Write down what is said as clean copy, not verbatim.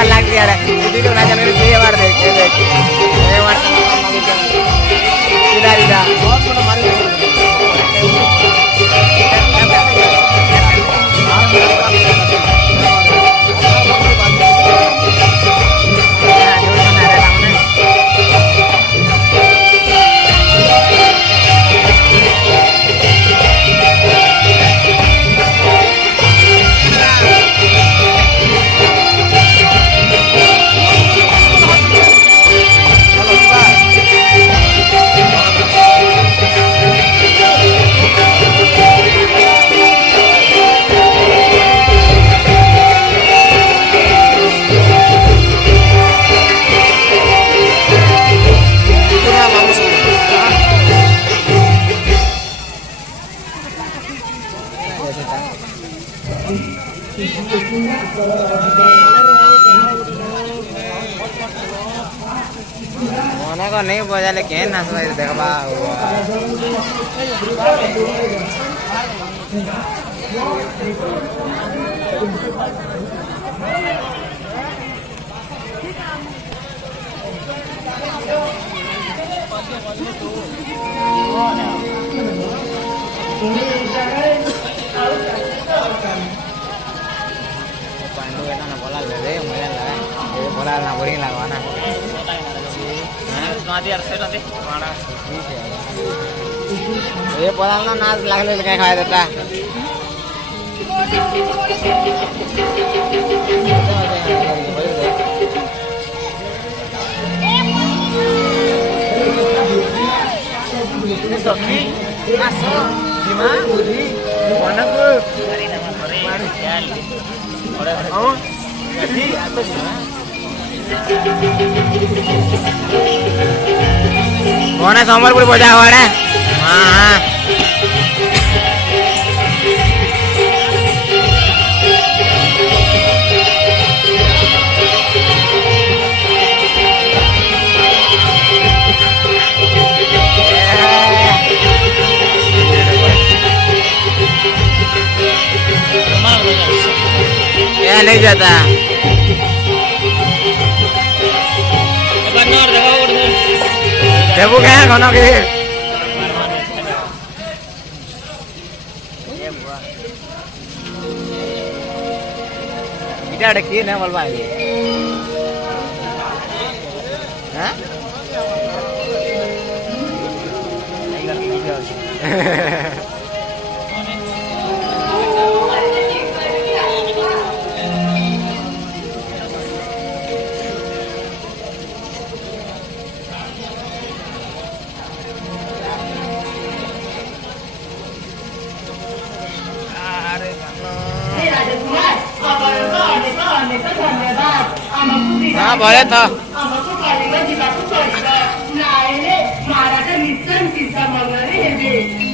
बार लाग दिया रे वीडियो ना चले ये बार देख ये बार सीधा सीधा बहुत बड़ा मारी मने को नहीं बजाले के नाच देखबा पांडु बेटा ना बोला ले रे मजा लगा ये बोला ना बोरिंग लगवा ना मादी यार सेट आते माड़ा ठीक है ये बोला ना नाच लागले काय खाय देता सखी आसो सीमा बुरी कोनकु dari nama sore ya oh jadi aso सीमा कोने संबलपुर बजा हुआ है हां ये नहीं जाता देखो क्या खाना के इटा डकी ना बोल भाई हैं हाँ बोले था महाराजा निसर्ग